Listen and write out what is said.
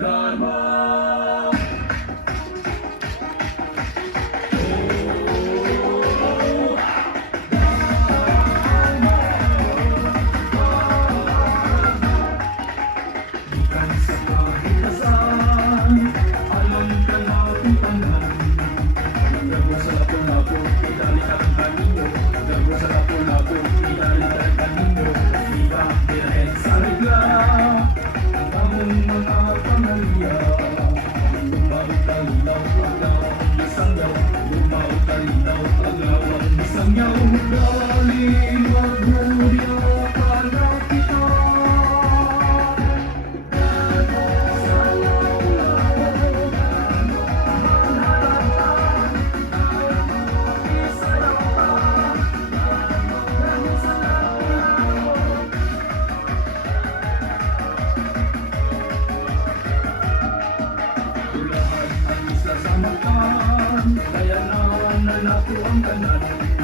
Dharma. Bukan sa kahitasan, alam ka natin tanan. Gabo sa lapu-lapu, idalikan ang kanino. Gabo sa lapu-lapu, idalikan ang kanino. Iba, direct sa regla, ang among mga pamilya. Lumaw kalinaw, agawang isang yaw. Lumaw kalinaw, agawang isang yaw. Dali magbudya ka na kita. Ulahan ang isa sa makan, kaya nawan na nato ang kanan.